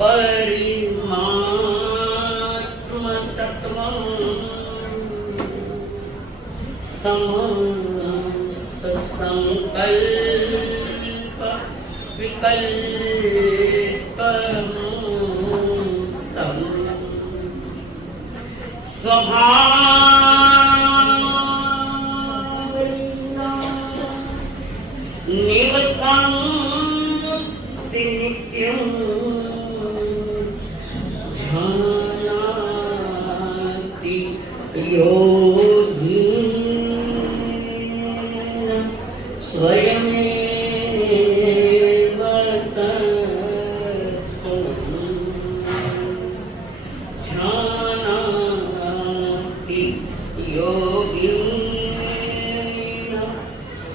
परमात्म तत्वं समस्त संकल्प विकल्पमुक्तं स्वभावेन निवसन्ति नित्यं ध्यानाति योगी स्वयमेव तत्त्वं ध्यानाति योगी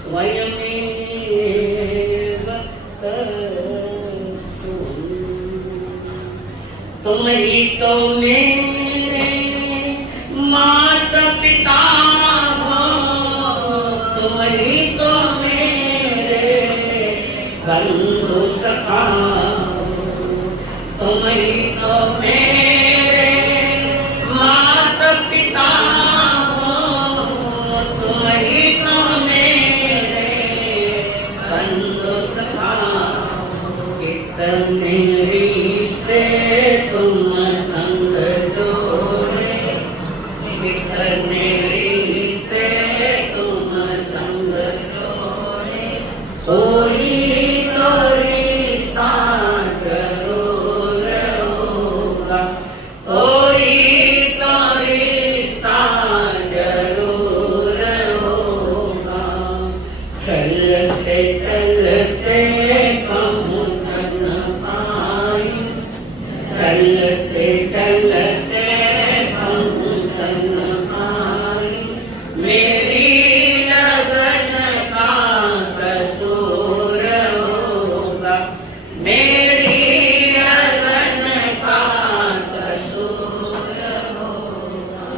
स्वयमेव तत्त्वं। तुम ही तो मेरे माता पिता हो, तुम ही तो मेरे बंधु सखा हो, तुम ही तो मेरे माता पिता हो, तुम ही तो मेरे बंधु सखा हो। कितने रिश्ते तुम संग जोड़े, कितने रिश्ते तुम संग जोड़े, कोई तो रिश्ता जरूर होगा, कोई तो रिश्ता जरूर होगा। चलते चलते पहुँच न पाई, चलते चलते पहुँच न पाई, मेरी लगन का कसूर होगा, मेरी लगन का कसूर होगा।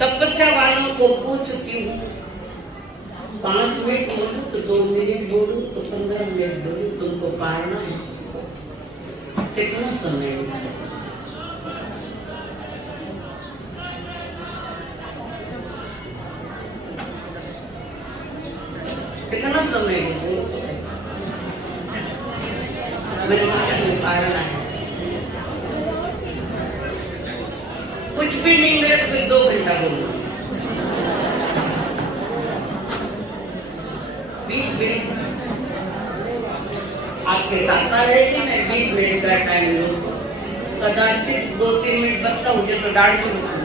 तपस्या वालों को पूछती हूँ, 5 मिनट बोलूं तो 2 मिनट बोलूं तो 15 मिनट बोलूं, तुमको पारना है कितना समय होगा? कितना समय होगा? मेरे माता में पारना है, कुछ भी नहीं मेरे को 2 घंटा बोलना, 20 मिनट आपके साथ आ रहेगी, मैं 20 मिनट का टाइम लूँ, कदाचित 2-3 मिनट बचता मुझे तो डांट को दुखना है।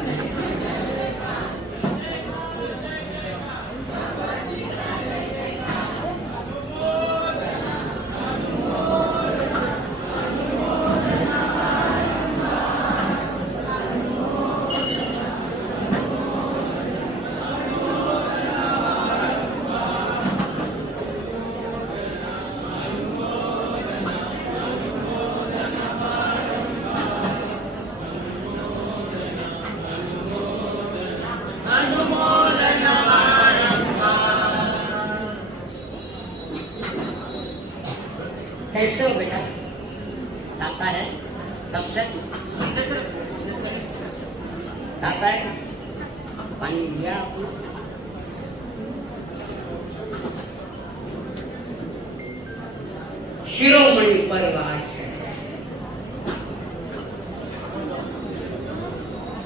कैसे हो बेटा? दाता है कब से? दाता है, पानी दिया आपने? शिरोमणि परिवार है,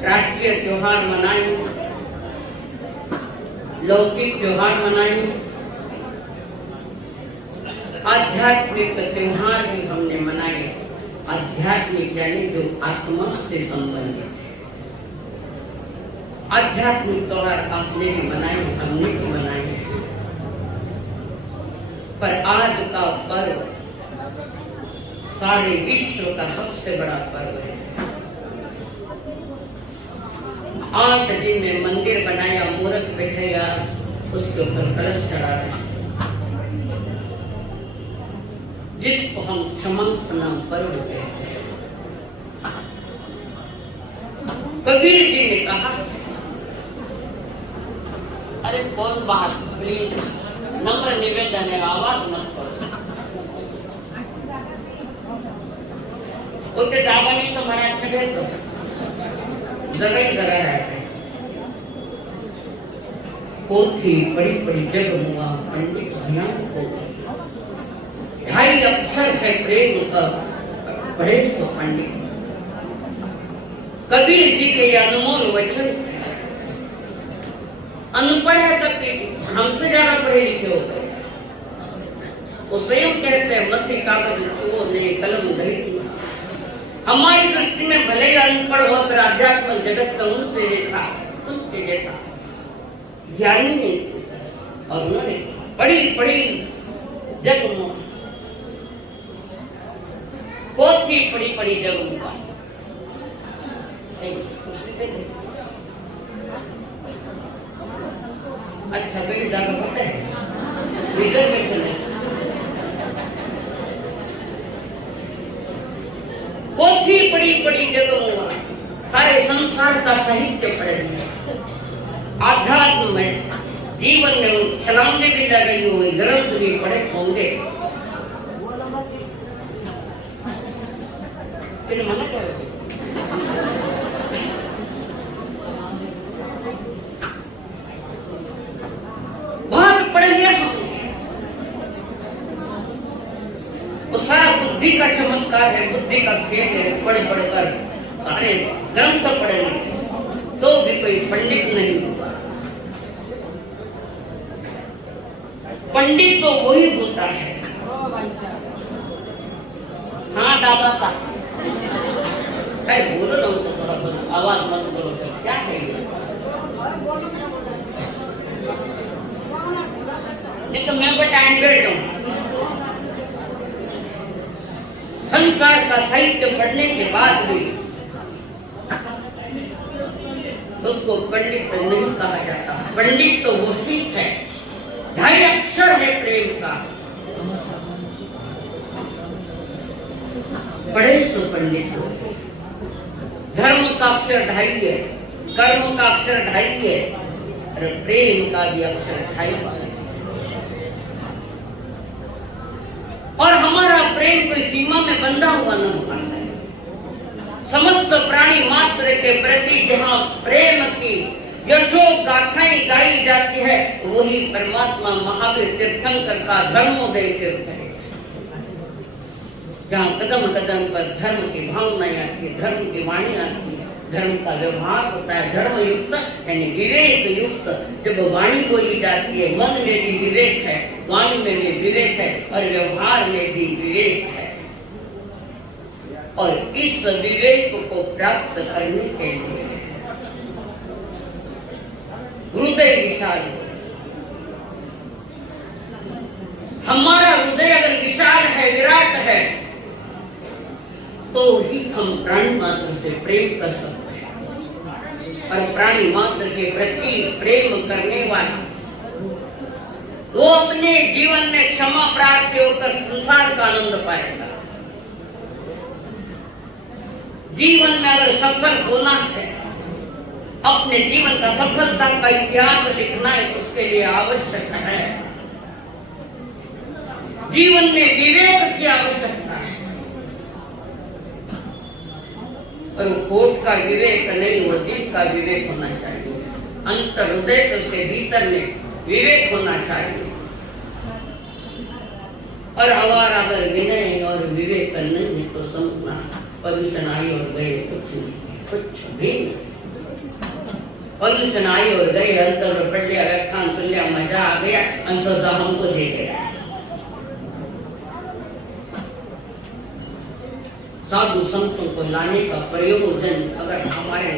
राष्ट्रीय त्योहार मनाएंगे, लौकिक त्योहार मनाएंगे, आध्यात्मिक त्योहार भी हमने मनाए। आध्यात्मिक यानी जो आत्मा से संबंधित, आध्यात्मिक त्योहार आपने भी मनाए, हमने भी मनाए। पर आज का पर्व सारे विश्व का सबसे बड़ा पर्व है। आज दिन में मंदिर बनाया, मूर्त बैठेगा, उसके ऊपर कलश चढ़ा रहे, जिसको हम क्षमापना पर्व कहते हैं। कबीर जी ने कहा, अरे कौन बात, प्लीज नम्र निवेदन है, आवाज मत करो। उते डाबानी तो महाराज ने भेज दो जगह ही जगह रहते पोथी बड़ी बड़ी जग मुआ पंडित ध्यान को 2.5 अक्षर है प्रेम का पढ़े तो पंडित कबीर जी के अनमोल वचन अनपढ़ है तब हमसे ज्यादा पढ़े लिखे होते हैं वो स्वयं कहते हैं मसी कागज छुओ ने कलम नहीं हमारी दृष्टि में भले ही अनपढ़ हो फिर आध्यात्मिक जगत का उनसे देखा तुमसे जैसा ज्ञानी नहीं और उन्होंने बड़ी बड़ी जग पोथी बड़ी बड़ी जग का अच्छा बेटी ज्यादा पता है रिजर्वेशन है पोथी बड़ी बड़ी जगहों सारे संसार का साहित्य पढ़े आध्यात्म में जीवन में छलांगे भी लगाई हुई ग्रंथ भी पढ़े होंगे फिर मना करोगे बहुत पढ़ लिया हमने वो सारा बुद्धि का चमत्कार है बुद्धि का खेल है पढ़ पढ़ कर सारे ग्रंथ पढ़ेंगे तो भी कोई पंडित नहीं हुआ पंडित तो वही होता है हाँ दादा साहब बोलो ना तो थोड़ा आवाज मत करो क्या है ये तो मैं बट एंड्रॉइड हूँ संसार का साहित्य पढ़ने के बाद भी उसको पंडित नहीं कहा जाता पंडित तो वो ठीक है 2.5 अक्षर है प्रेम का बड़े सो पंडित हो धर्म का अक्षर 2.5 है कर्म का अक्षर 2.5 है और प्रेम का भी अक्षर 2.5 है और हमारा प्रेम कोई सीमा में बंधा हुआ न होना चाहिए समस्त प्राणी मात्र के प्रति जहाँ प्रेम की यशो गाथाएं गाई जाती है वही परमात्मा महावीर तीर्थंकर का धर्मोदय तीर्थ है जहाँ कदम कदम पर धर्म की भावनाएं आती है धर्म की वाणी आती है धर्म का व्यवहार होता है धर्म युक्त यानी विवेक युक्त जब वाणी बोली जाती है मन में भी विवेक है वाणी में भी विवेक है और व्यवहार में भी विवेक है और इस विवेक को प्राप्त करने के लिए हृदय विशाल हमारा हृदय अगर विशाल है विराट है तो ही हम प्राणी मात्र से प्रेम कर सकते हैं और प्राणी मात्र के प्रति प्रेम करने वाला वो अपने जीवन में क्षमा प्राप्त होकर संसार का आनंद पाएगा जीवन में अगर सफल होना है अपने जीवन का सफलता का इतिहास लिखना है तो उसके लिए आवश्यक है जीवन में विवेक की आवश्यकता है और कोट का विवेक नहीं वो दिल का विवेक होना चाहिए अंतर हृदय के भीतर में विवेक होना चाहिए और हमारा अगर विनय और विवेक नहीं तो समझना पॉल्यूशन आई और गए कुछ भी पॉल्यूशन आई और गए अंतर पढ़ लिया व्याख्यान सुन लिया मजा आ गया अंशदा हमको दे गया साधु संतों को लाने का प्रयोजन अगर हमारे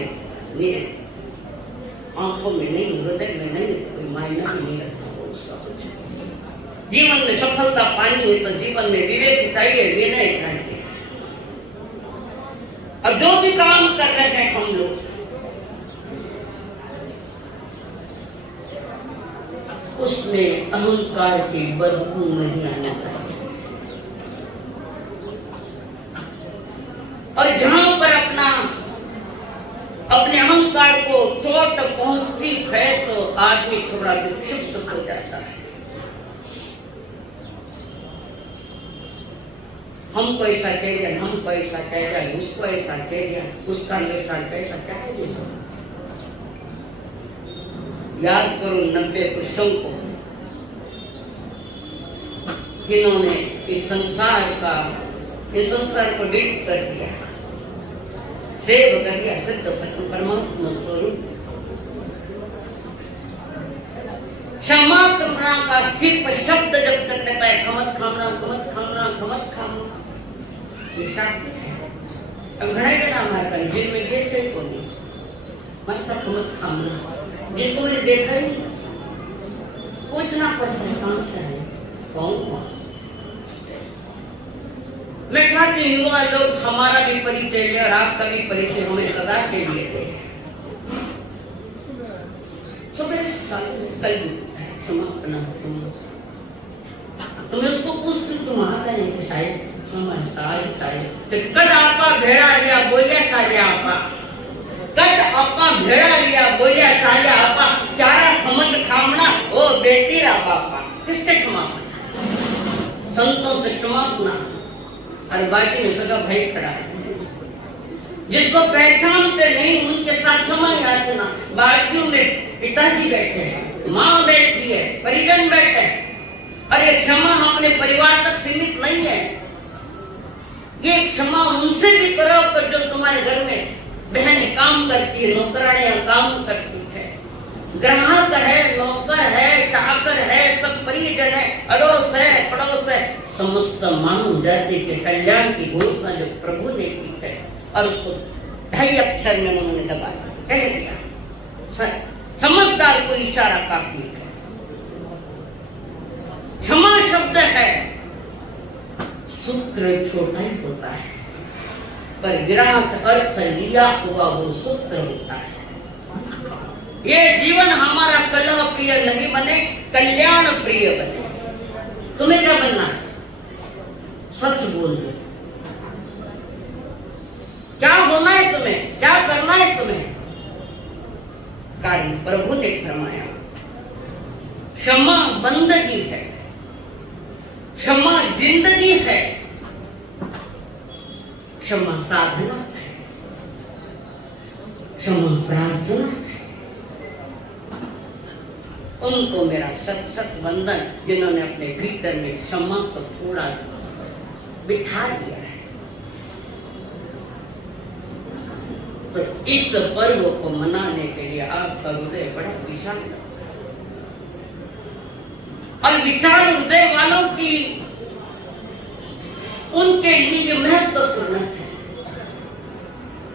आंखों में नहीं हृदय में नहीं तो कोई मायना भी नहीं रखता उसका कुछ जीवन में सफलता पानी है तो जीवन में विवेक चाहिए विनय चाहिए और जो भी काम कर रहे हैं हम लोग उसमें अहंकार की बदबू नहीं आना चाहिए और जहां पर अपने अहंकार को चोट पहुंचती है तो आदमी थोड़ा विक्षिप्त हो जाता है हमको ऐसा कह दिया, हमको ऐसा कह दिया, उसको ऐसा कह दिया, उसका ऐसा कैसा क्या है ये सब? याद करो 90 पुरुषों को जिन्होंने इस संसार को डिट कर दिया, सेव कर दिया सत्य परमात्मा स्वरूप। क्षमा करना का सिर्फ शब्द जब तक कहता है खमत खामना, खमत खामना, खमत खामना, ये शब्द घड़े का नाम है जिनमें जैसे को नहीं मतलब खमत खामना, जिनको मैंने देखा ही पूछना पड़ता है कौन सा है, कौन कौन। मैं चाहती हूँ युवा लोग हमारा भी परिचय ले और आपका भी परिचय हमें सदा के लिए दे। तुम्हें उसको पूछती तुम आता है कि शायद कद आपा भेड़ा लिया बोलिया चालिया आपा, कद आपा भेड़ा लिया बोलिया चालिया आपा, चारा समझ खामना ओ बेटी रा बापा। किसके क्षमा? संतों से क्षमा सुना और बाकी में सगा भाई खड़ा है, जिसको पहचानते नहीं उनके साथ क्षमा याचना। बाकियों में पिताजी बैठे हैं, माँ बैठी है, परिजन बैठे हैं, और ये क्षमा अपने परिवार तक सीमित नहीं है। ये क्षमा उनसे भी करो पर जो तुम्हारे घर में बहनें काम करती है, नौकरानियां काम करती है, ग्राहक है, नौकर है, चाकर है, सब परिजन है, अड़ोस है, पड़ोस है, समस्त मानव जाति के कल्याण की घोषणा जो प्रभु ने की है और उसको 2.5 अक्षर में उन्होंने दबाया, कह दिया। समझदार को इशारा काफी है। क्षमा शब्द है, सूत्र छोटा ही होता है पर विराट अर्थ लिया हुआ वो सूत्र होता है। ये जीवन हमारा कलह प्रिय नहीं बने, कल्याण प्रिय बने। तुम्हें क्या बनना है? सच बोल दो। क्या होना है तुम्हें, क्या करना है तुम्हें? कार्य प्रभु ने फरमाया। क्षमा बंदगी है, क्षमा जिंदगी है, क्षमा साधना है, क्षमा प्रार्थना है। उनको मेरा सत सत वंदन जिन्होंने अपने भीतर में क्षमा को थोड़ा बिठा दिया है। तो इस पर्व को मनाने के लिए आपका हृदय बड़ा विशाल और विशाल हृदय वालों की उनके लिए महत्वपूर्ण है।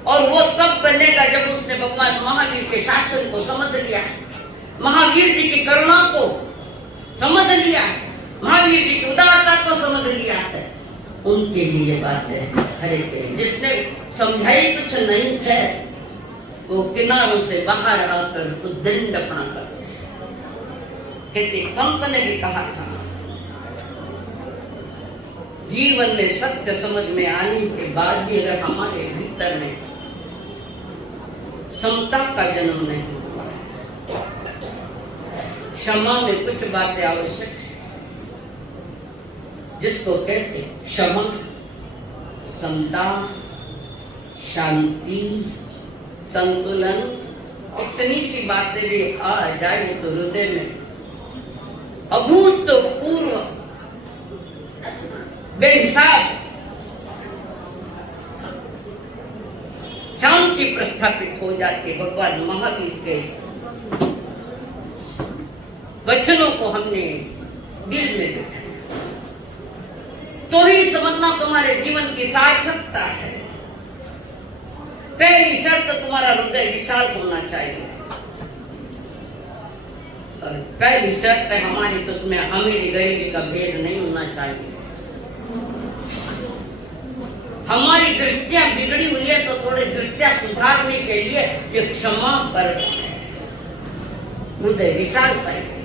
और वो तब बनेगा जब उसने भगवान महावीर के शासन को समझ लिया, महावीर जी की करुणा को समझ लिया, महावीर जी की उदारता को समझ लिया है। उनके लिए बात है। हरे जिसने समझाई कुछ नहीं है वो किनारों से बाहर आकर उद्दंड अपना करते हैं। किसी संत ने भी कहा था, जीवन में सत्य समझ में आने के बाद भी अगर हमारे भीतर में समता का जन्म नहीं हुआ, क्षमा में कुछ बातें आवश्यक है, जिसको कहते क्षमा, समता, शांति, संतुलन। इतनी सी बातें भी आ जाए तो हृदय में अभूतपूर्व बेहिसाब शांति प्रस्थापित हो जाती है। भगवान महावीर के वचनों को हमने दिल में देखा तो ही समझना तुम्हारे जीवन की सार्थकता है। पहली शर्त तुम्हारा हृदय विशाल होना चाहिए और पहली शर्त है हमारी तो उसमें अमीरी गरीबी का भेद नहीं होना चाहिए। हमारी दृष्टियां बिगड़ी हुई है तो थोड़ी दृष्टियां सुधारने के लिए ये क्षमा पर हृदय विशाल चाहिए।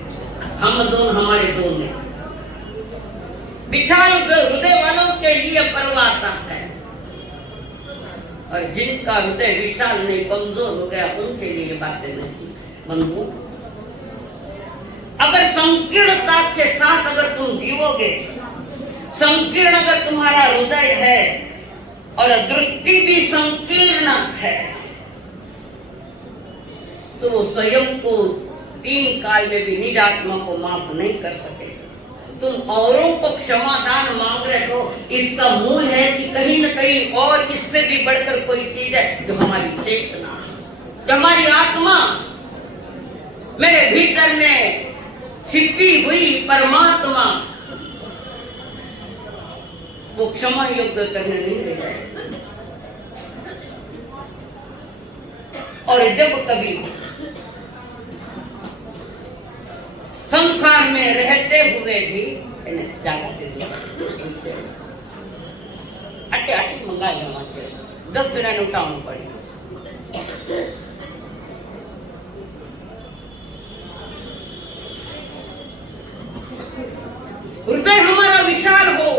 हम दोनों हमारे दोनों विशाल हृदय वालों के लिए परवासा है और जिनका हृदय विशाल नहीं कमजोर हो गया उनके लिए बातें नहीं। बंधु अगर संकीर्णता के साथ अगर तुम जीवोगे संकीर्ण अगर तुम्हारा हृदय है और दृष्टि भी संकीर्ण है तो वो स्वयं को 3 काल में भी निज आत्मा को माफ नहीं कर सके। तुम औरों को क्षमादान मांग रहे हो, इसका मूल है कि कहीं न कहीं और इससे भी बढ़कर कोई चीज है जो हमारी चेतना, जो हमारी आत्मा, मेरे भीतर में छिपी हुई परमात्मा वो क्षमा योग्य करने नहीं दे रहे। और जब कभी संसार में रहते हुए भी अट्टे अट्टे मंगा लेवा चाहिए, 10 दिन उठावना पड़े। हृदय हमारा विशाल हो,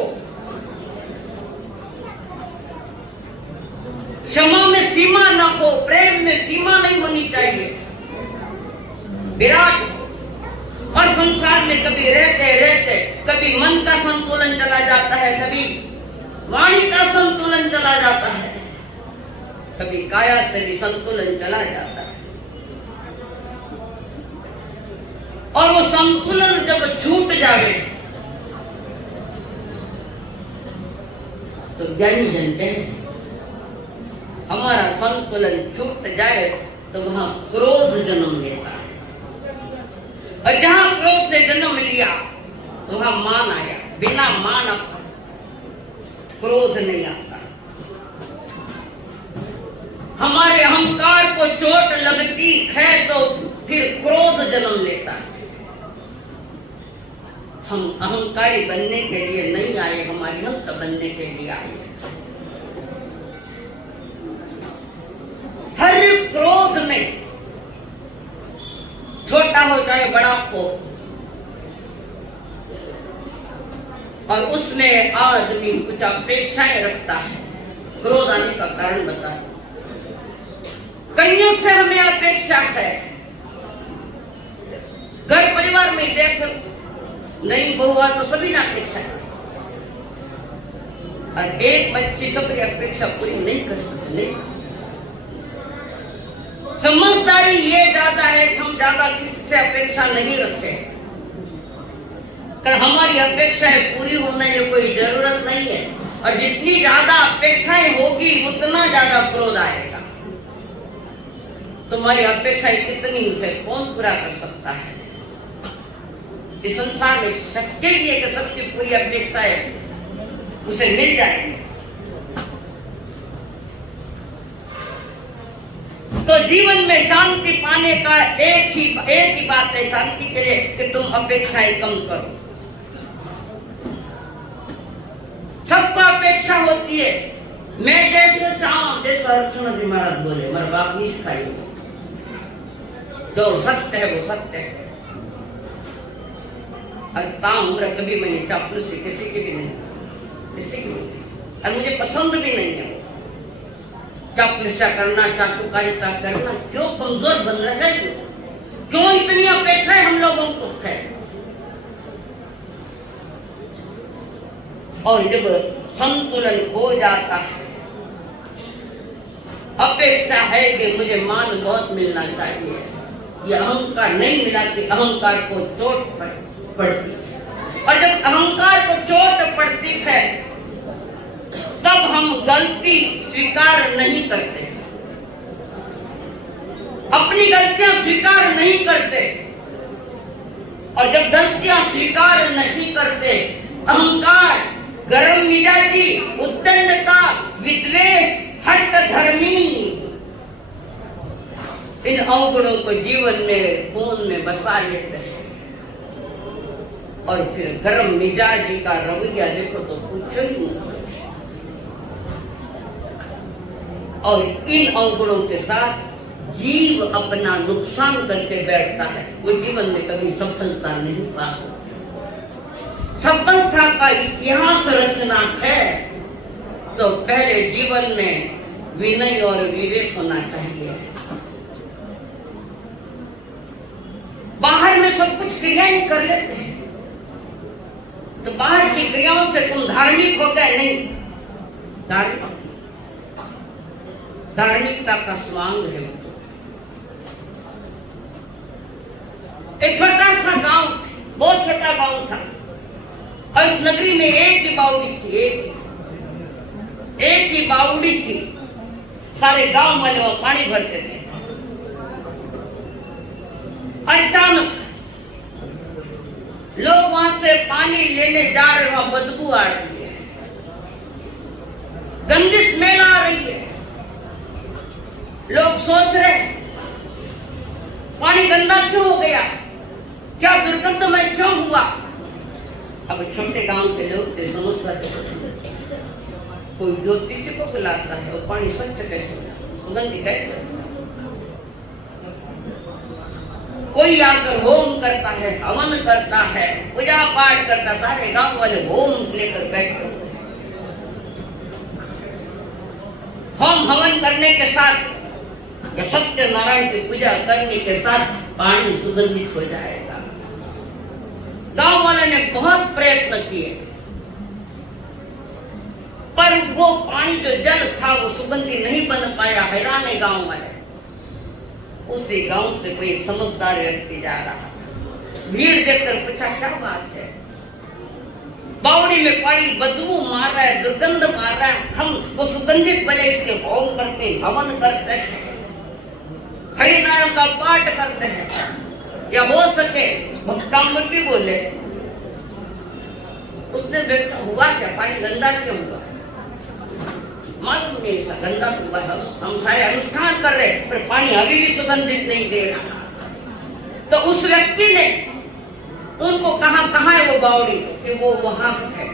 क्षमा में सीमा न हो, प्रेम में सीमा नहीं होनी चाहिए, विराट। और संसार में कभी रहते रहते कभी मन का संतुलन चला जाता है, कभी वाणी का संतुलन चला जाता है, कभी काया से भी संतुलन चला जाता है। और वो संतुलन जब छूट जावे तो ज्ञानी जनते हैं हमारा संतुलन छूट जाए तो वहां क्रोध जन्म लेता है, और जहां क्रोध ने जन्म लिया वहां मान आया। बिना मान क्रोध नहीं आता। हमारे अहंकार को चोट लगती है तो फिर क्रोध जन्म लेता है। हम अहंकारी बनने के लिए नहीं आए, हमारी हंस बनने के लिए आए। हर क्रोध में, छोटा हो चाहे बड़ा हो, और उसमें आदमी कुछ अपेक्षाएं रखता है। क्रोध आने का कारण बताए। कईयों से हमें अपेक्षा है, घर परिवार में देख नहीं बहुआ तो सभी ना अपेक्षा है, और एक बच्ची सबकी अपेक्षा पूरी नहीं कर सकती। समझदारी ये ज्यादा है कि हम ज्यादा किसी से अपेक्षा नहीं रखते, कारण हमारी अपेक्षाएं पूरी होने की कोई जरूरत नहीं है, और जितनी ज्यादा अपेक्षाएं होगी उतना ज्यादा क्रोध आएगा। तुम्हारी अपेक्षाएं कितनी है, कौन पूरा कर सकता है? इस संसार में शक्य ही है कि सबकी पूरी अपेक्षाएं उसे मिल जाएगी। तो जीवन में शांति पाने का एक ही बात है शांति के लिए कि तुम अपेक्षाएं कम करो। सबको अपेक्षा होती है, मैं जैसे चाहूं, जैसे अर्जुन जी महाराज बोले, मेरा बाप नहीं सिखाई, जो सत्य है वो सत्य है। और उम्र कभी मैंने चापलूसी किसी की भी नहीं, किसी की नहीं, और मुझे पसंद भी नहीं है चापलूसा करना, चाटुकारिता करना। क्यों कमजोर बन रहे हैं? क्यों इतनी अपेक्षाएं हम लोगों को है? और जब संतुलन हो जाता है, अपेक्षा है कि मुझे मान बहुत मिलना चाहिए, ये अहंकार नहीं मिला कि अहंकार को चोट पड़ती है। और जब अहंकार को चोट पड़ती है तब हम गलती स्वीकार नहीं करते, अपनी गलतियां स्वीकार नहीं करते। और जब गलतियां स्वीकार नहीं करते, अहंकार, गरम मिजाजी, उद्दंडता, विद्वेष, हट धर्मी, इन अवगुणों को जीवन में खून में बसा लेते हैं। और फिर गरम मिजाजी का रवैया देखो तो पूछो ही नहीं। और इन अवगुणों के साथ जीव अपना नुकसान करके बैठता है, वो जीवन में कभी सफलता नहीं पा सकता। सफलता का इतिहास रचना है तो पहले जीवन में विनय और विवेक होना चाहिए। बाहर में सब कुछ क्रियाएं कर लेते हैं, तो बाहर की क्रियाओं से तुम धार्मिक हो गए? नहीं, धार्मिकता का स्वांग है। एक छोटा सा गांव, बहुत छोटा गांव था, और इस नगरी में एक ही बावड़ी थी, एक ही बावड़ी थी। सारे गांव वाले वहां पानी भरते थे। अचानक लोग वहां से पानी लेने जा रहे, वहां बदबू आ रही है, गंदी स्मेल आ रही है। लोग सोच रहे पानी गंदा क्यों हो गया, क्या दुर्गंधमय क्यों हुआ? अब छोटे गांव के लोग थे, समझता थे, कोई ज्योतिषी को बुलाता है और पानी स्वच्छ कैसे होगा, सुगंधी कैसे होगा? कोई आकर होम करता है, हवन करता है, पूजा पाठ करता, सारे गांव वाले होम लेकर बैठे। होम हवन करने के साथ या सत्यनारायण की पूजा करने के साथ पानी सुगंधित हो जाएगा। गांव वाले ने बहुत प्रयत्न किए, पर वो पानी जो जल था वो सुगंधी नहीं बन पाया। हैरान है गांव वाले। उसी गांव से कोई एक समझदार व्यक्ति जा रहा, भीड़ देखकर पूछा, क्या बात है? बावड़ी में पानी बदबू मार रहा है, दुर्गंध मार रहा है, हम वो सुगंधित बने इसके होम करते, हवन करते हैं, हरिनाम का पाठ करते हैं, या हो सके भक्तामृत भी बोले। उसने देखा, हुआ क्या, पानी गंदा क्यों हुआ? मालूम नहीं, इसका गंदा हुआ है। हम सारे अनुष्ठान कर रहे, पर पानी अभी भी सुगंधित नहीं दे रहा। तो उस व्यक्ति ने उनको कहा, कहाँ है वो बावड़ी? कि वो वहां है।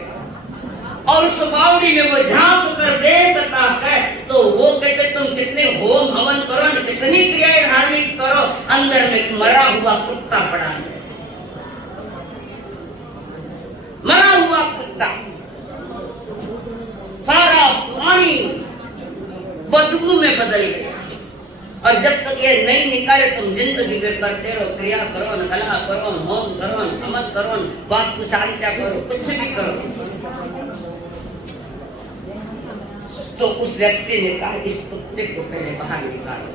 और उस बावड़ी में वो झांक कर देखता है, तो वो कहते, तुम कितने होम हवन करो, कितनी क्रियाएं धार्मिक करो, अंदर में मरा हुआ कुत्ता पड़ा है, मरा हुआ कुत्ता। सारा पानी बदबू में बदल गया। और जब तक ये नहीं निकाले, तुम जिंदगी में करते रहो, क्रिया करो, कला करो, होम करो, अमल करो, वास्तु शांति करो, कुछ भी करो। तो उस व्यक्ति ने कहा, इस कुत्ते को पहले बाहर निकालो।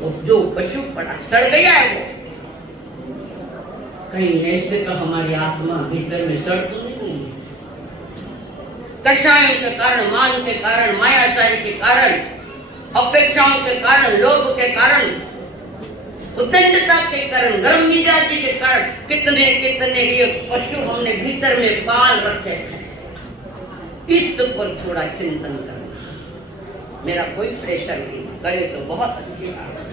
वो जो पशु पड़ा सड़ गया है, वो कहीं ऐसे तो हमारी आत्मा भीतर में सड़ तो नहीं है। कषायों के कारण, मान के कारण, मायाचारी के कारण, अपेक्षाओं के कारण, लोभ के कारण, उद्दंडता के कारण, गर्म मिजाजी के कारण कितने कितने ये पशु हमने भीतर में पाल रखे हैं। इस पर थोड़ा चिंतन करना। मेरा कोई प्रेशर नहीं, करे तो बहुत अच्छी बात है।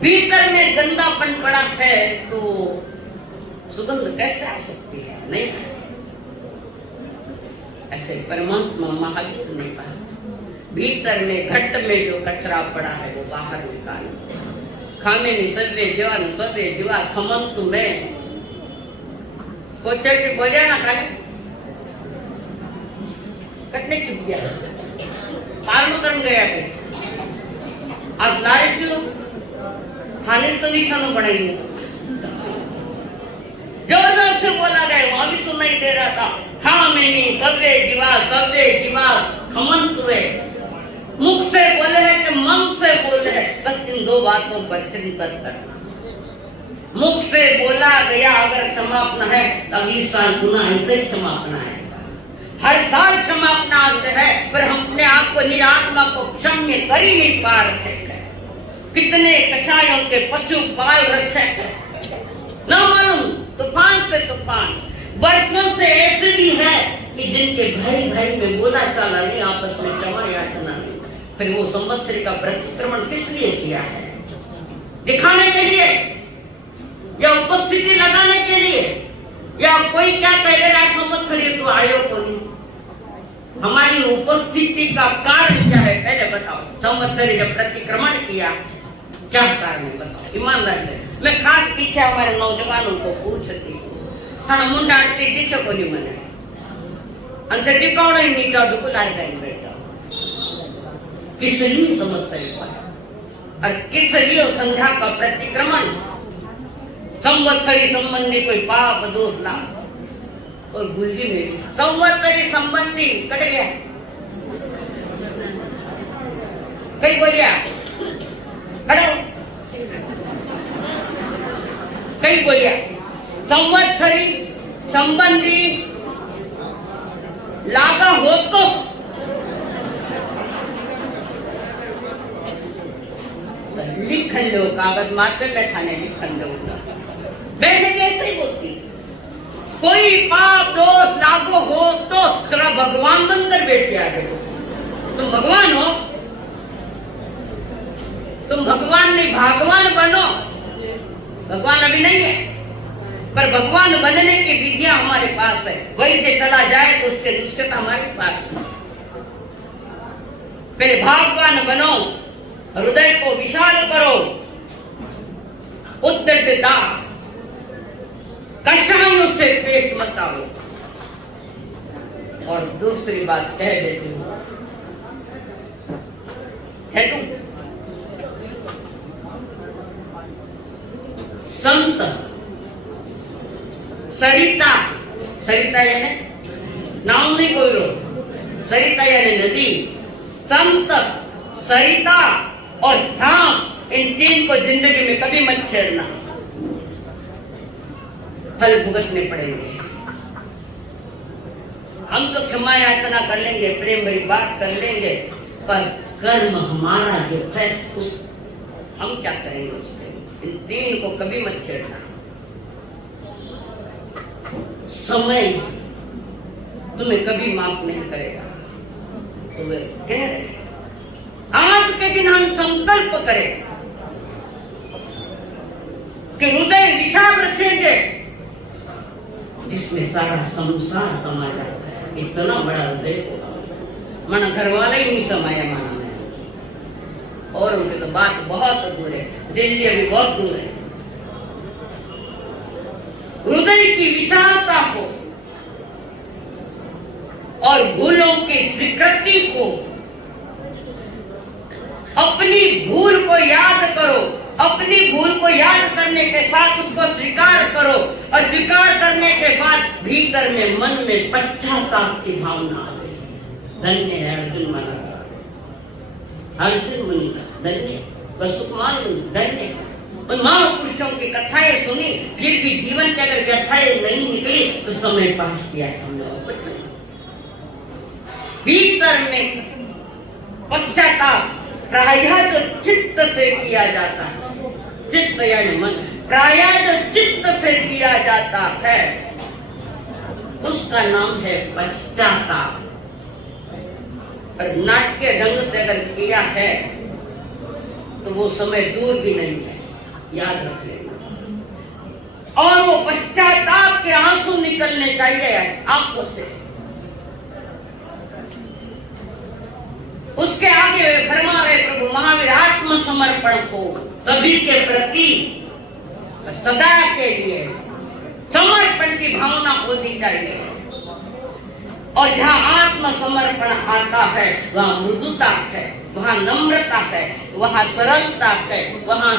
भीतर में गंदापन पड़ा है तो सुगंध कैसे आ सकती है? नहीं, ऐसे परमात्मा महायुक्त ने कहा, भीतर में घट में जो कचरा पड़ा है वो बाहर निकालो। खामे नि सर्वे जवान सर्वे जीवा खमन तुम्हें कोचर के बोलिया ना खाए कटने छिप गया, पार करन गया थे। आज लारे क्यों खाने तो निशान बनाएंगे, जोर से बोला गया, वहां भी सुनाई दे रहा था, खामे नि सर्वे जीवा खमन तुम्हें। मुख से बोले हैं कि मन से बोले हैं, बस इन दो बातों पर चिंतन करना। मुख से बोला गया अगर समापन है तो अगली साल पुनः ऐसे ही समापन है। हर साल समापन आते हैं, पर हम अपने आप को, निज आत्मा को क्षम्य कर ही नहीं पा रहे हैं। कितने कषायों के पशु पाल रखे, न मालूम तूफान से तूफान, वर्षों से ऐसे भी है कि जिनके भाई भाई में बोला चाला नहीं, आपस में क्षमा याचना नहीं। फिर वो संवत्सरी का प्रतिक्रमण किस लिए किया है? दिखाने के लिए या उपस्थिति लगाने के लिए? या कोई क्या कहेगा संवत्सरी तो आयो को नहीं? हमारी उपस्थिति का कारण क्या है पहले बताओ। संवत्सरी जब प्रतिक्रमण किया क्या कारण है बताओ, ईमानदार है। मैं खास पीछे हमारे नौजवानों को पूछती हूँ, थाना मुंडा आंटी दिखो को नहीं मने अंतर की कौन ही नहीं जाओ दुख लाए जाए बैठा किस लिए संवत्सरी पाया और किस लिए संध्या का प्रतिक्रमण। संवत्सरी संबंधी कोई पाप दोष ना और भूलजी मेरी संवत्सरी संबंधी कट गया कई बोलिया खड़ो कई बोलिया संवत्सरी संबंधी लागा हो तो लिखन दो कागज मात्र बैठा ने लिखन दो मैंने कैसे ही बोलती कोई पाप दोष लागू हो तो जरा भगवान बनकर बैठ जाए तुम भगवान हो तुम भगवान नहीं भगवान बनो भगवान अभी नहीं है पर भगवान बनने की विधियां हमारे पास है वही से चला जाए तो उसके दुष्टता हमारे पास है पहले भगवान बनो हृदय को विशाल करो उद्दंडता कषायों से पेश मत आओ और दूसरी बात कह देती हूं है तुम संत सरिता सरिता यानी नाम नहीं बोलो सरिता यानी नदी संत सरिता और सांप इन तीन को जिंदगी में कभी मत छेड़ना फल भुगतने पड़ेंगे हम तो क्षमा याचना कर लेंगे प्रेम भरी बात कर लेंगे पर कर्म हमारा जो है उस हम क्या करेंगे उसके इन तीन को कभी मत छेड़ना समय तुम्हें कभी माफ नहीं करेगा तो वे कह रहे आज के दिन हम संकल्प करें कि हृदय विशाल रखेंगे जिसमें सारा संसार समा जाता है इतना बड़ा हृदय होगा मन घर वाले ही नहीं समाया माना है और उनकी तो बात बहुत दूर है दिल्ली अभी बहुत दूर है हृदय की विशालता को और भूलों की स्वीकृति को अपनी भूल को याद करो अपनी भूल को याद करने के साथ उसको स्वीकार करो और स्वीकार करने के बाद भीतर में मन में पश्चाताप की भावना आए धन्य है अर्जुन महाराज अर्जुन मुनि धन्य वसुकुमार मुनि धन्य उन महापुरुषों की कथाएं सुनी फिर भी जीवन की अगर व्यथाएं नहीं निकली तो समय पास किया हमने भीतर में पश्चाताप प्रायः जो चित्त से किया जाता है चित्त यानी मन प्रायः जो चित्त से किया जाता है उसका नाम है पश्चाताप और नाट्य ढंग से अगर किया है तो वो समय दूर भी नहीं है याद रख लेना और वो पश्चाताप के आंसू निकलने चाहिए आंखों से उसके आगे वे फरमा रहे प्रभु महावीर आत्मसमर्पण को सभी के प्रति सदा के लिए समर्पण की भावना होनी चाहिए और जहाँ आत्मसमर्पण आता है वहाँ मृदुता है वहाँ नम्रता है वहाँ सरलता है वहाँ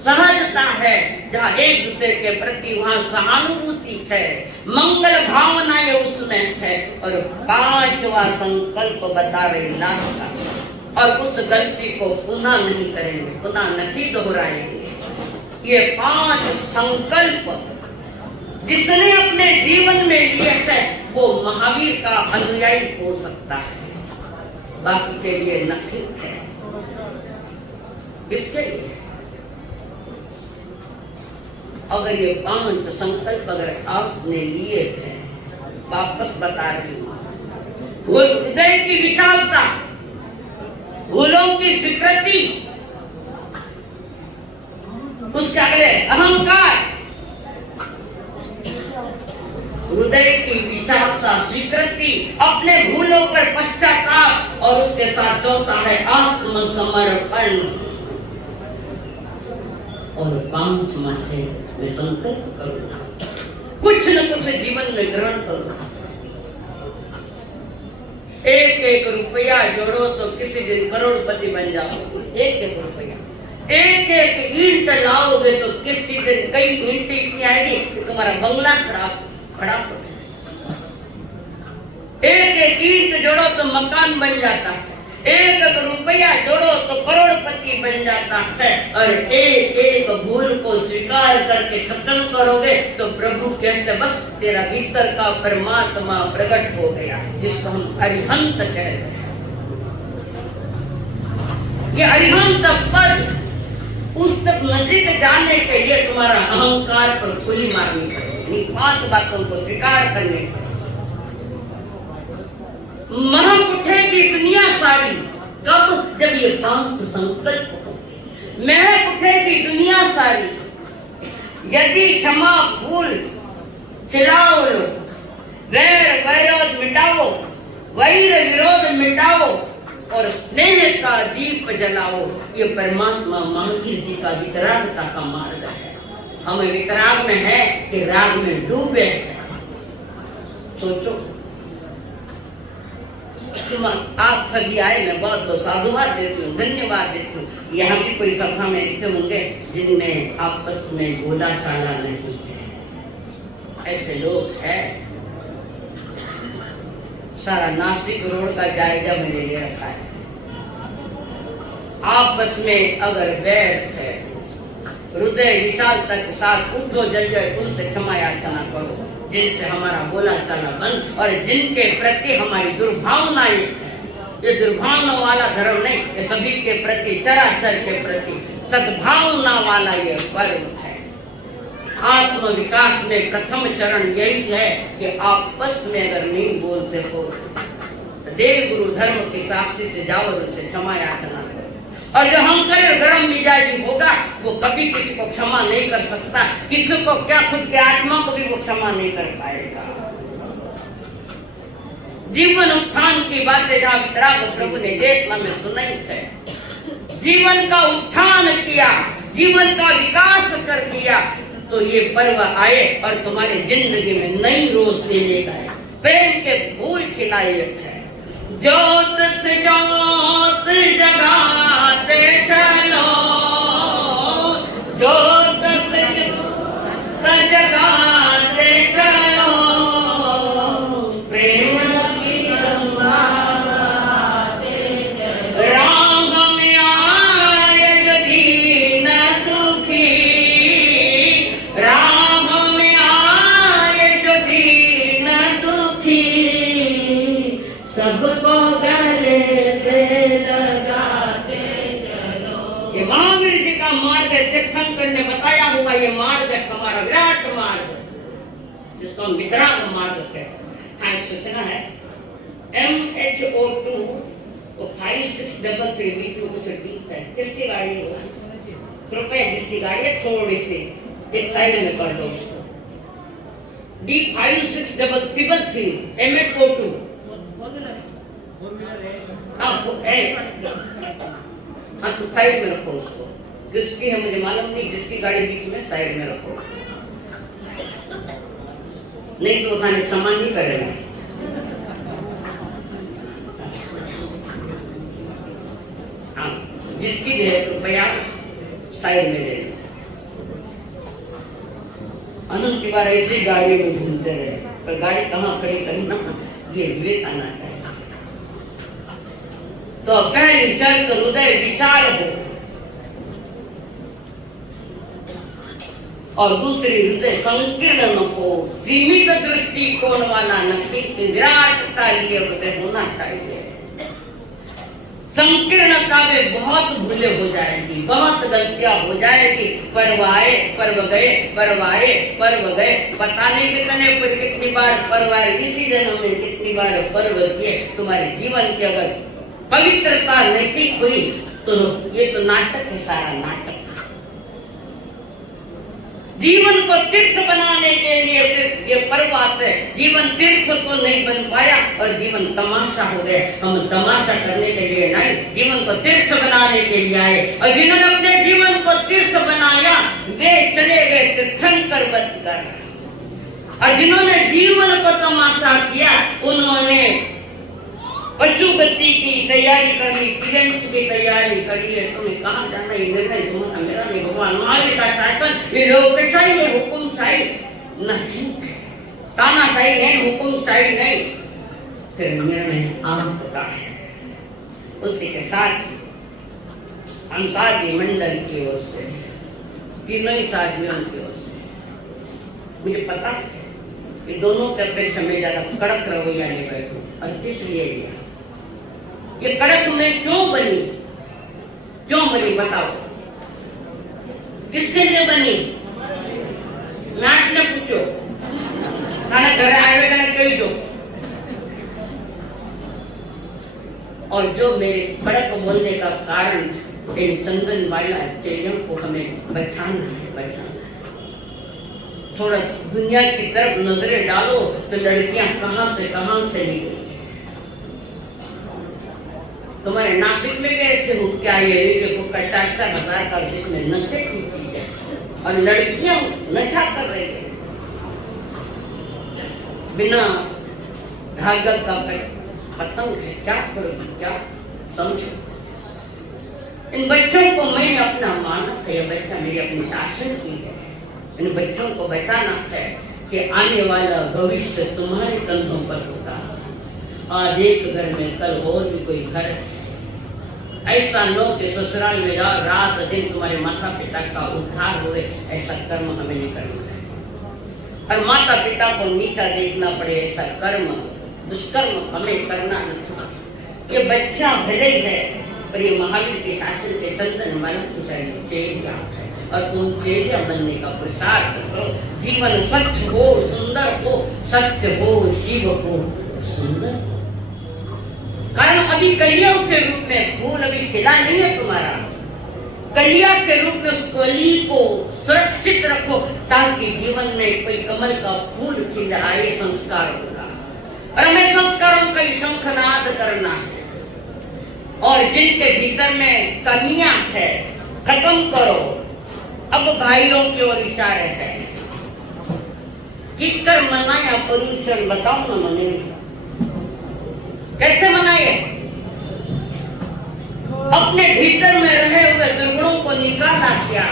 सहजता है जहाँ एक दूसरे के प्रति वहाँ सहानुभूति है मंगल भावनाएं उसमें है और पांचवा संकल्प बता रहे लाभ का और उस गलती को पुनः नहीं करेंगे पुनः नहीं दोहराएंगे ये 5 संकल्प जिसने अपने जीवन में लिए है वो महावीर का अनुयायी हो सकता है बाकी के लिए नहीं है किसके लिए अगर ये 5 संकल्प अगर आपने लिए थे वापस बता रही हूं वो हृदय की विशालता भूलों की स्वीकृति उसके अगले अहंकार हृदय की विशालता स्वीकृति अपने भूलों पर पश्चाताप और उसके साथ चौथा है आत्मसमर्पण और 5वां है मैं संकल्प करूंगा कुछ न कुछ जीवन में ग्रहण करूंगा एक रुपया जोड़ो तो किसी दिन करोड़पति बन जाओगे एक रुपया एक ईंट लाओगे तो किसी दिन कई ईंटें इतनी आएगी कि तुम्हारा बंगला खड़ा हो। एक एक ईंट जोड़ो तो मकान बन जाता है, एक एक रुपया जोड़ो तो करोड़पति बन जाता है। और एक एक भूल को स्वीकार करके खत्म करोगे तो प्रभु कहते बस तेरा भीतर का परमात्मा प्रकट हो गया, जिसको हम अरिहंत कहते हैं। ये अरिहंत पद उस तक नजीक जाने के लिए तुम्हारा अहंकार पर खुली मारनी पड़ेगी, 5 बातों को स्वीकार करने पड़ेगी। महक उठेगी दुनिया सारी, कब? जब ये 5 संकल्प हो। महक उठेगी दुनिया सारी यदि क्षमा भूल खिलाओ लो, वैर वैरोध मिटाओ, वैर विरोध मिटाओ और स्नेह का दीप जलाओ। ये परमात्मा महावीर जी का वितरागता का मार्ग है। हमें वितराग में है कि राग में डूबे हैं। सोचो, आप सभी आए, मैं बहुत बहुत साधुवाद देती हूँ, धन्यवाद देती हूँ। यहाँ भी कोई सभा में ऐसे होंगे जिनमें आपस में बोला चाला नहीं है, ऐसे लोग हैं। सारा नासिक रोड का जायजा मैंने ले रखा है। आपस में अगर वैर है, हृदय विशालता के साथ उठो, जल्दी उनसे क्षमा याचना करो जिनसे हमारा बोला चाला बंद और जिनके प्रति हमारी दुर्भावनाएं हैं। ये दुर्भावना वाला धर्म नहीं, ये सभी के प्रति, चराचर के प्रति सद्भावना वाला ये पर्व है। आत्म विकास में प्रथम चरण यही है कि आपस में अगर नहीं बोलते हो तो देव गुरु धर्म के साक्षी से जाओ और उनसे क्षमा याचना करो। और जो अहंकार गरम मिजाजी होगा वो कभी किसी को क्षमा नहीं कर सकता, किसी को क्या खुद के आत्मा को भी वो क्षमा नहीं कर पाएगा। जीवन उत्थान की बातें जहाँ वितराग प्रभु ने देशना में सुनाई है, जीवन का उत्थान किया, जीवन का विकास कर दिया, तो ये पर्व आए और तुम्हारी जिंदगी में नई रोशनी लेकर आए, प्रेम के फूल खिलाए रखे। ज्योत से ज्योत जगाते चलो, ज्योत से ज्योत जगाते चलो, प्रेम की गंगा बहाते चलो। राम में आए जो दीन दुखी, राम में आए जो दीन दुखी, सबको गले से लगाते चलो। ये महावीर जी का मार्ग है, तीर्थंकर ने बताया हुआ ये मार्ग है हमारा विराट मार्ग, जिसको हम वितराग मार्ग कहते हैं। एक सूचना है, MHO2 5633 B2 है। किसकी गाड़ी है? कृपया जिसकी गाड़ी है थोड़ी सी एक साइड में कर दो उसको। D5633 MHO2 हाँ तो साइड में रखो उसको। जिसकी है मुझे मालूम नहीं, जिसकी गाड़ी बीच में साइड में रखो, नहीं तो उठाने सम्मान नहीं करेगा। हाँ जिसकी भी है कृपया साइड में ले लो। अनंत की बार ऐसी गाड़ी में घूमते रहे, पर गाड़ी कहाँ खड़ी करना ये विवेक आना चाहिए। तो पहली शर्त हृदय विशाल हो और दूसरी हृदय संकीर्ण न हो, सीमित दृष्टिकोण वाला नहीं, विराटता लिए हृदय होना चाहिए। संकीर्णता में बहुत भूले हो जाएगी, बहुत गलतियां हो जाएगी। पर्व आए पर्व गए, पर्व आए पर्व गए, पता नहीं कितनी बार पर्व आए, इसी जन्म में कितनी बार पर्व किए। तुम्हारे जीवन की अगर पवित्रता नहीं हुई तो ये तो नाटक है, सारा नाटक। जीवन को तीर्थ बनाने के लिए ये पर्व आते हैं। जीवन तीर्थ तो नहीं बन पाया और जीवन तमाशा हो गया। हम तमाशा करने के लिए नहीं, जीवन को तीर्थ बनाने के लिए आए। और जिन्होंने अपने जीवन को तीर्थ बनाया वे चले गए तीर्थंकर बनकर, और जिन्होंने जीवन को तमाशा किया उन्होंने पशु गति की तैयारी कर ली, क्लियंस की तैयारी कर ली है, तुम्हें कहाँ जाना है निर्णय तुम्हारा मेरा नहीं। भगवान महावीर का शासन ये लोकशाही है, हुकुमशाही नहीं, तानाशाही नहीं, हुकुमशाही नहीं। फिर निर्णय आपका है। उसी के साथ हम साथी मंडल की ओर से, तीनों ही साथियों की ओर से, मुझे पता है कि दोनों के अपेक्षा में ज्यादा कड़क रवैया नहीं बैठू। और किस लिए लिया ये कड़क में क्यों बनी, क्यों बनी बताओ, किसके लिए बनी? नाट ने पूछो, खाना घर आए हुए कही दो। और जो मेरे कड़क बोलने का कारण इन चंदन वाला चेलियों को हमें बचाना है, बचाना है। थोड़ा दुनिया की तरफ नजरें डालो तो लड़कियां कहां से कहां चली गई। तुम्हारे नासिक में भी ऐसे हो क्या ये देखो 50,000 का जिसमें नशे की चीज है और लड़कियां नशा कर रही है बिना धागा का पतंग है। क्या करोगी, क्या समझो? इन बच्चों को मैंने अपना माना है, ये बच्चा मेरी अपनी शासन की है। इन बच्चों को बचाना है कि आने वाला भविष्य तुम्हारे कंधों पर होगा। आज एक घर में कल और भी कोई घर है। ऐसा लोग के ससुराल में जाओ, रात दिन तुम्हारे माता पिता का उद्धार हुए, ऐसा कर्म हमें नहीं करना है। और माता पिता को नीचा देखना पड़े ऐसा कर्म, दुष्कर्म हमें करना नहीं। ये बच्चा भले ही है पर ये महावीर के शासन के चंदन मन चेलिया है और तुम चेलिया बनने का पुरुषार्थ करो। जीवन स्वच्छ हो, सुंदर हो, सत्य हो, शिव हो, सुंदर। कारण अभी कलियों के रूप में फूल अभी खिला नहीं है तुम्हारा। कलिया के रूप में उस कली को सुरक्षित रखो ताकि जीवन में कोई कमल का फूल खिल आए। संस्कार होगा और हमें संस्कारों का शंखनाद करना है। और जिनके भीतर में कमियां है खत्म करो। अब भाइयों की ओर इशारे है। किसकर मनाया प्रदूषण बताओ ना, मने कैसे मनाए? अपने भीतर में रहे हुए दुर्गुणों को निकाला क्या?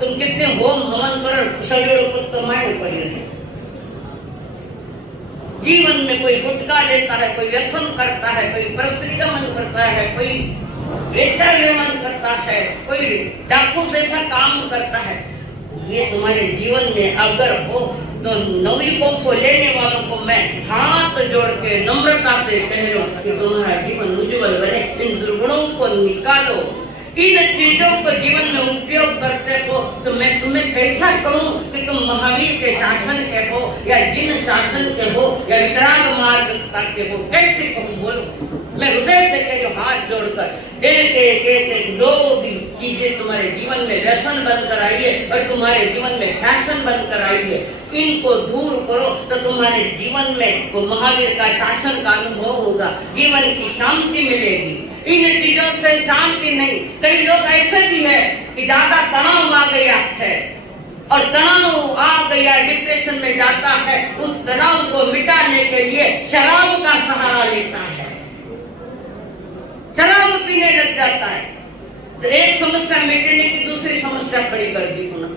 तुम कितने होम हवन करो, सड़ों को तो मारे पड़े। जीवन में कोई गुटखा लेता है, कोई व्यसन करता है, कोई परस्त्री का मन करता है, कोई वेश्यालय मन करता है, कोई डाकू जैसा काम करता है। ये तुम्हारे जीवन में अगर हो तो नवयुवकों को लेने वालों को मैं हाथ जोड़ के नम्रता से कह रहा हूं कि तुम्हारा जीवन उज्जवल बने। इन दुर्गुणों को निकालो। इन चीजों को जीवन में उपयोग करते हो तो मैं तुम्हें कैसा कहूँ कि तुम महावीर के शासन के हो या जिन शासन के हो या वितराग मार्ग के हो, कैसे कहूँ बोलो? मैं हृदय से कह रही हूँ हाथ जोड़कर, एक एक एक एक जो भी चीजें तुम्हारे जीवन में व्यसन बनकर आई है और तुम्हारे जीवन में फैशन बनकर आई है, इनको दूर करो तो तुम्हारे जीवन में वो महावीर का शासन का अनुभव होगा। जीवन की शांति मिलेगी। इन चीजों से शांति नहीं। कई लोग ऐसे भी है कि ज्यादा तनाव आ गया है और तनाव आ गया डिप्रेशन में जाता है, उस तनाव को मिटाने के लिए शराब का सहारा लेता है, शराब पीने लग जाता है। तो एक समस्या मिटने की दूसरी समस्या खड़ी कर दी होना।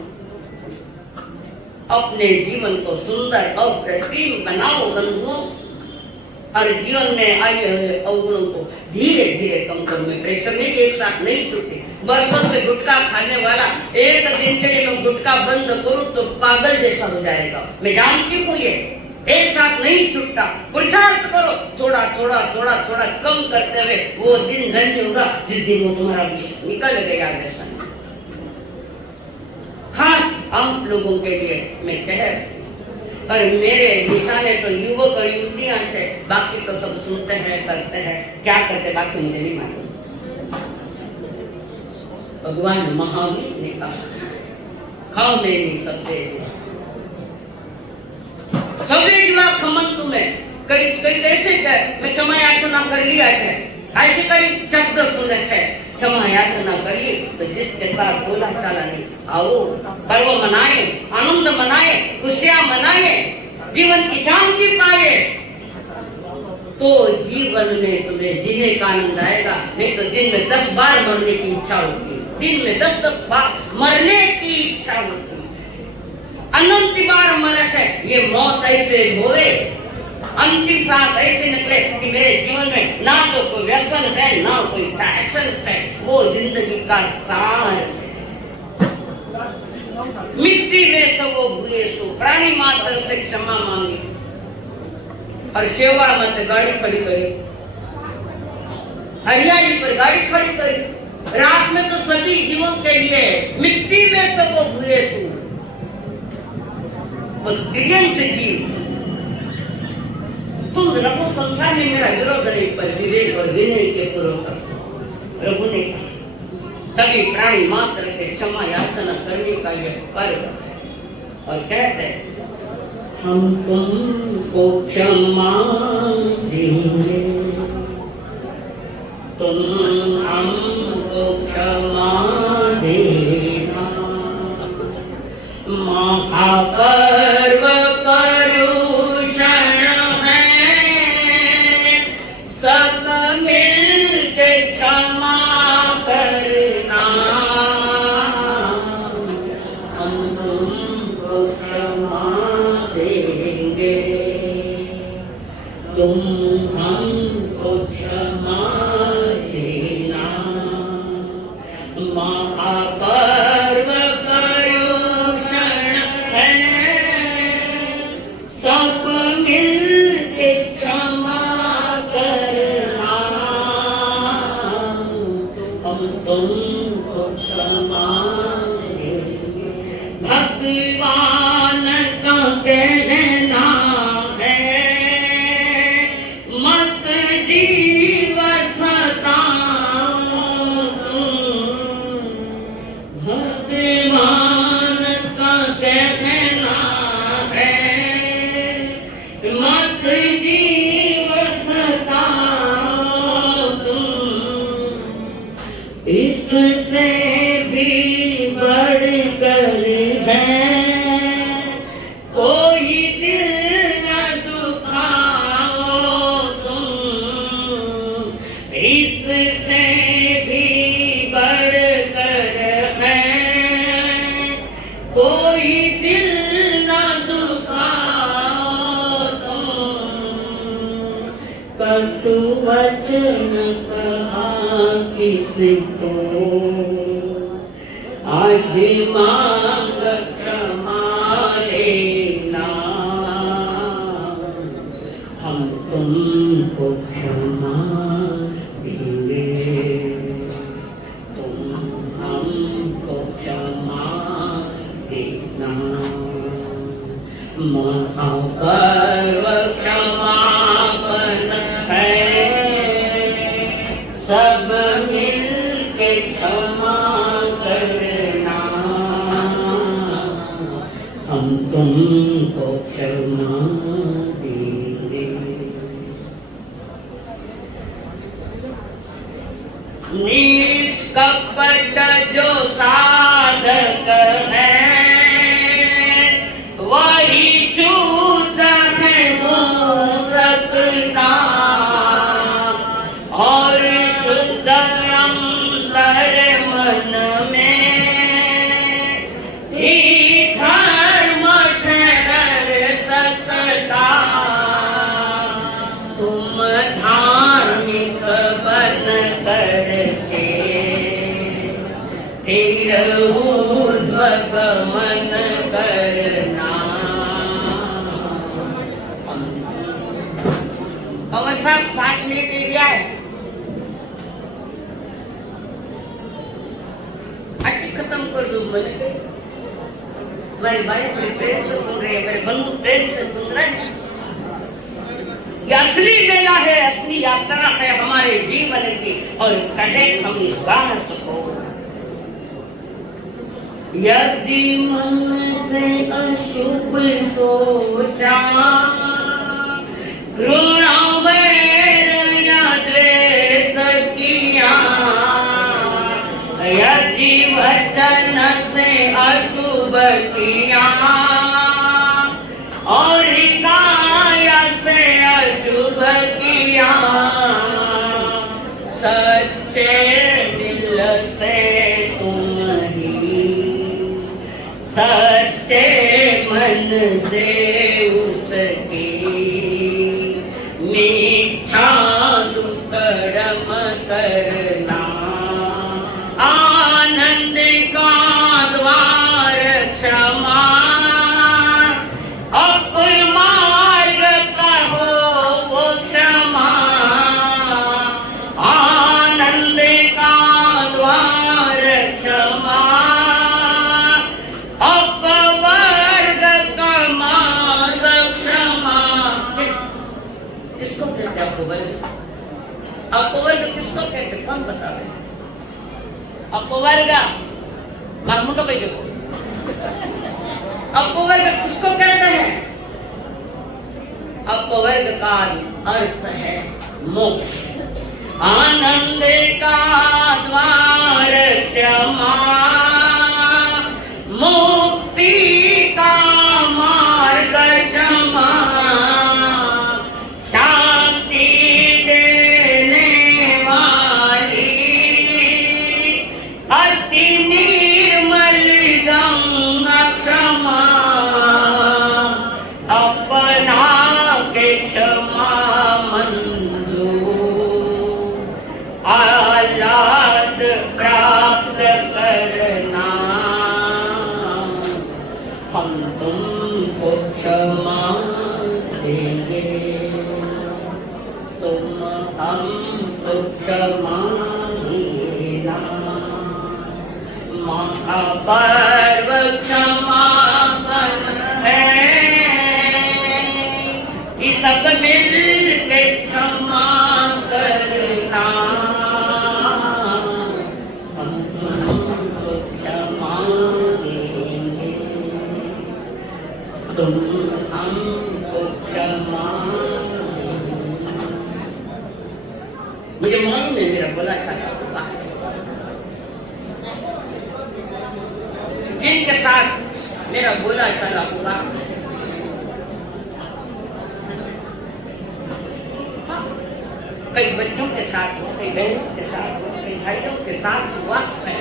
अपने जीवन को सुंदर और अप्रतिम बनाओ बंधुओं और जीवन में आए हुए अवगुणों को धीरे धीरे कम करो। में प्रेशर नहीं, एक साथ नहीं छूटे। वर्षों से गुटखा खाने वाला एक दिन के लिए मैं गुटखा बंद करूं तो पागल जैसा हो जाएगा। मैं जानती हूँ ये एक साथ नहीं छूटता। पुरुषार्थ करो, थोड़ा थोड़ा थोड़ा थोड़ा कम करते हुए वो दिन धन्य होगा जिस दिन वो तुम्हारा निकल गया व्यसन। खास हम लोगों के लिए मैं कह रही, और मेरे निशाने तो युवक और युवतियां थे, बाकी तो सब सुनते हैं करते हैं, क्या करते बाकी मुझे नहीं मालूम। भगवान महावीर ने कहा खाओ मेरी सबसे सबे जुआ खमन तुम्हें कई कई कैसे कर मैं क्षमा याचना कर लिया है। आज के कई शब्द सुने थे क्षमा याचना करिए तो जिसके साथ बोला चाला नहीं, आओ पर्व मनाए, आनंद मनाए, खुशियां मनाए, जीवन की शांति पाए। तो जीवन में तुम्हें जीने का आनंद आएगा। नहीं तो दिन में 10 बार मरने की इच्छा होती है, दिन में 10-10 बार मरने की इच्छा होती है। अनंत बार मरस है, ये मौत ऐसे होए, अंतिम सांस ऐसे निकले कि मेरे जीवन में ना तो कोई व्यसन है ना कोई पैशन है, वो जिंदगी का सार है। मिट्टी में सब हुए सो, प्राणी मात्र से क्षमा मांगी और सेवा मत गाड़ी खड़ी करी, हरियाली पर गाड़ी खड़ी करी। रात में तो सभी जीवों के लिए मिट्टी में सब हुए सो, से जीव तुम रखो संसार में मेरा विरोध नहीं, पर विवेक और विनय के पूर्वक प्रभु ने सभी प्राणी मात्र के क्षमा याचना करने का यह कार्य और कहते हैं हम तुमको क्षमा देंगे, तुम हमको क्षमा देना। महापर्व परुषण है, सब मिलके क्षमा करना। हम तुमको क्षमा देंगे, तुम हमको क्षमा देना। महापर्व परुषण है, सब मिलके क्षमा करना। हम तुमको क्षमा देंगे। भगवान का कहना है, मत जीव सताओ। भगवान का कहना है, मत जीव सताओ तुम। इससे भी बढ़कर है, कोई दिल न दुखाओ तुम। इससे भी बढ़कर है, कोई दिल न दुखाओ तुम। कटु वचन कहा किसको, आज मांग क्षमा लेना। हम तुमको क्षमा देंगे, तुम हमको क्षमा देना। महापर्व क्षमापन है, सब मिलके क्षमा करना। हम तुमको क्षमा देंगे। निष्कपट जो साधक है, वही शुद्ध है हो सकता। और शुद्ध अंतर मन में ही धर्म ठहर सकता। तुम धार्मिक बन करके फिर ऊर्ध्व गमन करना। और सब 5 मिनट एरिया है, खत्म कर दो। मैंने मेरे भाई बड़े प्रेम से सुन रहे हैं, मेरे बंधु प्रेम से सुन रहे हैं। ये असली मेला है, असली यात्रा है हमारे जीवन की, और कहे हम इस बात को। यदि मन से अशुभ सोचा, घृणा वैर या द्वेष किया, यदि वचन से अशुभ किया और काया से अशुभ किया, सच्चे मन से उसकी मीठा दुकड़म करना, आनंद का द्वार क्षमा, अपमार्ग का हो वो क्षमा, आनंद का द्वार क्षमा, अपवर्ग का मार्ग क्षमा। किसको कहते हैं अपवर्ग? अपवर्ग किसको कहते हैं? कौन बता रहे? अपवर्ग मार मुंडो कही देखो, अपवर्ग किसको कहते हैं? अपवर्ग का अर्थ है मोक्ष, आनंद का द्वार क्षमा, मुक्ति का मार्ग क्षमा, शांति देने वाली अति निर्मल गंगा क्षमा, अपना के क्षमा मंजूर, आह्लाद प्राप्त करना, हम तुमको क्षमा देंगे, तुम हमको क्षमा देना, महापर्व क्षमापन है, ये सब मिल के क्षमा करना, हम तुमको क्षमा देंगे, तुम हमको क्षमा देंगे। मुझे मालूम है मेरा बोला था जिनके साथ मेरा बोला चला हुआ, कई बच्चों के साथ हो, कई बहनों के साथ हो, कई भाइयों के साथ हुआ है,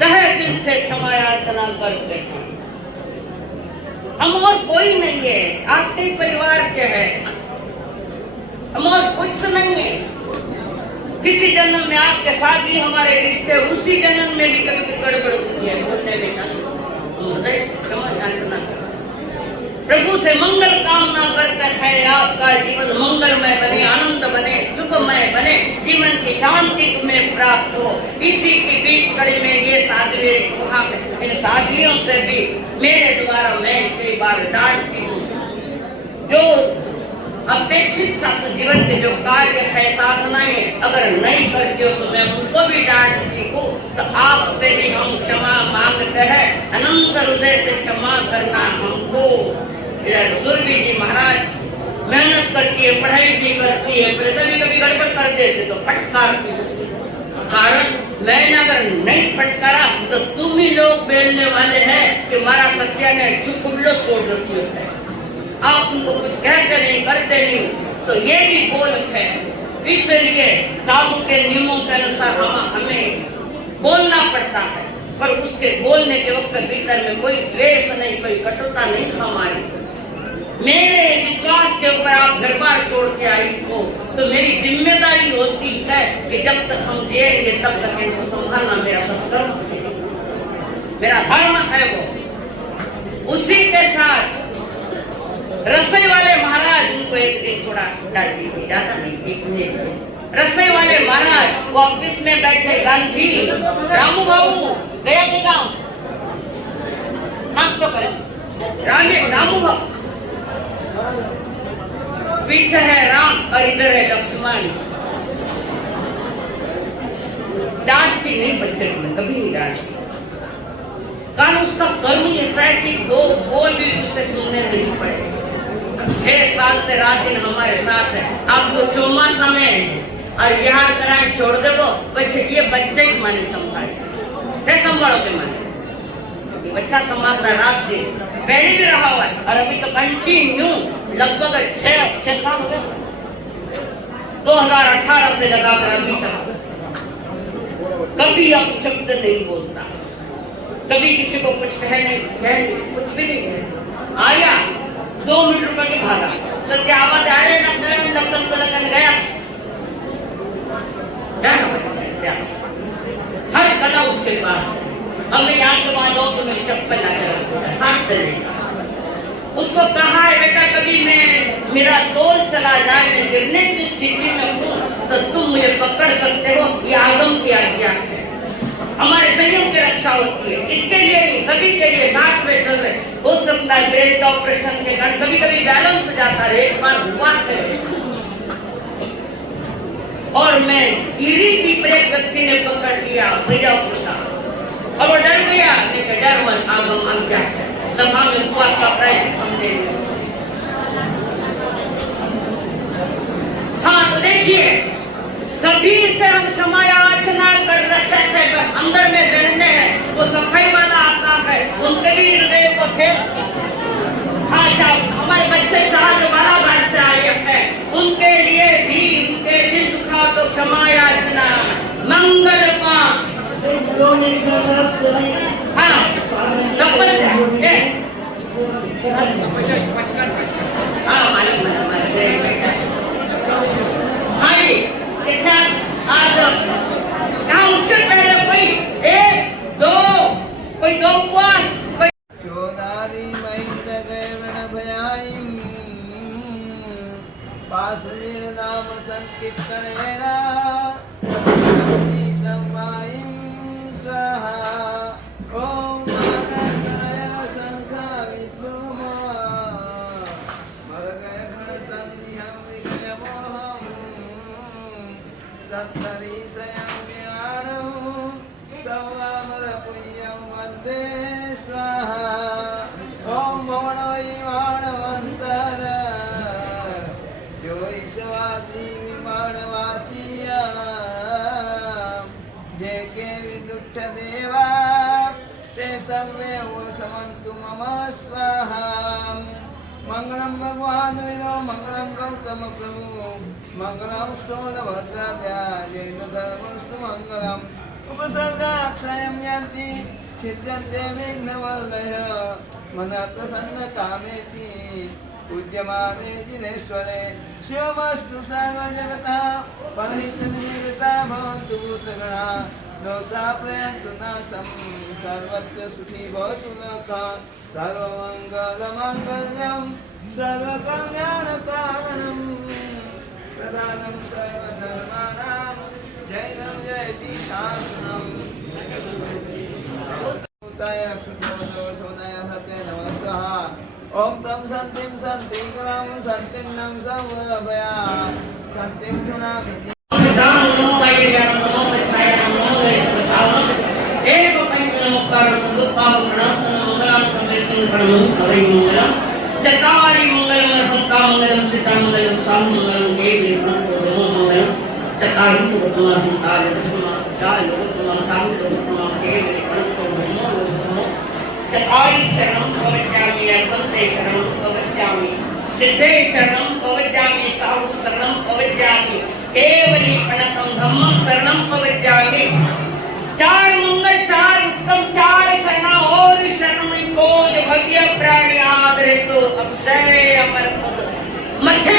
तहे दिल से क्षमा याचना करते हैं। हम और कोई नहीं है, आपके परिवार के हैं, हम और कुछ नहीं है। किसी जन्म में आपके साथ ही हमारे रिश्ते, उसी जन्म में भी कभी गड़बड़ होती है, बोलने में हृदय क्षमा याचना प्रभु से मंगल कामना करते हैं, आपका जीवन मंगलमय बने, आनंद बने, सुखमय बने, जीवन की शांति तुम्हें प्राप्त हो। इसी की बीच कड़ी में ये साधवी वहाँ पे इन साधवियों से भी मेरे द्वारा मैं कई बार डांटती हूँ, जो अपेक्षित छात्र जीवन के जो कार्य है, साधनाएं अगर नहीं करती हो तो मैं उनको भी डांटती हूँ। तो आपसे भी हम क्षमा मांगते हैं, अनंत हृदय से क्षमा करना हमको। सुरभि जी महाराज मेहनत करती है, पढ़ाई भी करती है, कभी कभी गड़बड़ कर देते तो फटकारती, कारण मैंने अगर नहीं फटकारा तो तुम ही लोग बेलने वाले हैं कि हमारा सत्या ने चुपलो छोड़ रखी है, आप उनको कुछ कहते नहीं, करते नहीं, तो ये भी बोल है। इसलिए साधु के नियमों के अनुसार हमें बोलना पड़ता है, पर उसके बोलने के वक्त भीतर में कोई द्वेष नहीं, कोई कटुता नहीं हमारी। मेरे विश्वास के ऊपर आप घर बार छोड़ के आई हो तो मेरी जिम्मेदारी होती है कि जब तक हम जिएंगे तब तक इनको संभालना मेरा सत्कर्म, मेरा धर्म है। वो उसी के साथ रसोई वाले महाराज, उनको एक थोड़ा डांटी थी, ज्यादा नहीं, एक मिनट। रसोई वाले महाराज वो ऑफिस में बैठे, गांधी रामू बाबू गया के काम नाश्ता करें, रामू बाबू पीछे है राम और इधर है लक्ष्मण। डांटती नहीं बच्चे को, कभी नहीं डांटती, कारण उसका कर्म ही ऐसा है कि दो बोल भी उसे सुनने नहीं पड़े। 6 साल से रात दिन हमारे साथ है, आपको चौमासा में और बिहार कराए छोड़ दे वो बच्चे, ये बच्चे ही माने संभाले, है संभालो के माने, बच्चा संभालना रात दिन पहले भी रहा हुआ है और अभी तो कंटिन्यू लगभग 6 साल हो गए, 2018 से लगाकर अभी तक कभी अपशब्द नहीं बोलता, कभी किसी को कुछ कह नहीं, कुछ भी नहीं कहता। आया 2 मिनट रुक के भागा, सत्य आवाज आ रहे नकल तो लगन गया। हर कला उसके पास। हमने यहाँ के वहां जाओ तो मेरी चप्पल ला कर साथ चलेगा। उसको कहा है बेटा कभी मेरा तोल चला जाए, मैं गिरने की स्थिति में हूँ तो तुम मुझे पकड़ सकते हो, ये आगम की आज्ञा है। हमारे संयम की रक्षा होती है, इसके लिए ही सभी के लिए साथ में चल रहे। हो सकता है ब्रेन का ऑपरेशन के कारण कभी कभी बैलेंस जाता है, एक बार हुआ है और मैं गिरी भी एक व्यक्ति ने पकड़ लिया भैया पूछा और वो डर गया। लेकिन डर मत, आगम आज्ञा है, सभा में हुआ का प्रयत्न हमने। हाँ तो देखिए कभी से हम क्षमा याचना कर रखे थे, अंदर में रहने हैं वो सफाई वाला आता है, उनके भी हृदय को ठेस। हाँ हमारे बच्चे चार वाला बच्चा है, उनके लिए भी उनके दिल दुखा तो क्षमा याचना मंगल पा। हाँ हाँ मालिक हाँ जी कितना आज कहा उसके पहले कोई 1 2 कोई 2 उपवास कोई चोदारी महित गैरण भयाईं पासलीण नाम संकीर्तनेना शक्ति संवाईं स्वाहा ओम गणगणय शंखा विद्युमा स्मरगय गण संधिहं विगयमोहम् सत्तरी स्वयं गिणाणं सवामर पुण्यं वन्दे स्वाहा ओम भवनवै वाणवन्तर योईशवासी विमानवासीया जे के विदुष्ट देवा ते सर्वे समन्तु मम स्वाहा मंगलम भगवान विनो मंगलम गौतम प्रभु मंगलम स्तोत्रभद्राध्याय धर्मस्तु मंगलम उपसर्गाक्षयं यान्ति छिद्यन्ते विघ्नवल्लयः मनः प्रसन्नकामेति पूज्यमाने जिनेश्वरे शिवमस्तु सर्वजगतः परहितनिर्वृता भवन्तु भूतगणा दोषा प्रयन्तु नाशं सर्वत्र सुखी भवतु लोकः सर्वमङ्गलमाङ्गल्यं सर्वकल्याणकारणं प्रधानं सर्वधर्माणां जैनं जयति शासनम् उत्ताय क्षुद्रोदोषोदय सत्य नमः स्वाहा ओम तम संतिं संतिकरं संतिन्नं सर्वभया संतिं क्षुणामि चकारी मंगलम हंका मंगलम सीता मंगलम साम मंगलम देवी मंगलम चकारी मंगलम हंका मंगलम सीता मंगलम साम मंगलम देवी मंगलम चकारी शरणं पवज्जामि अर्पणते शरणं पवज्जामि सिद्धे शरणं पवज्जामि साहु शरणं पवज्जामि केवली प्रणतम धम्मं शरणं पवज्जामि। 4 मंगल 4 उत्तम 4 शरणा और शरण में कोज भव्य प्राणी आदरे तो अक्षय अमर पद मथे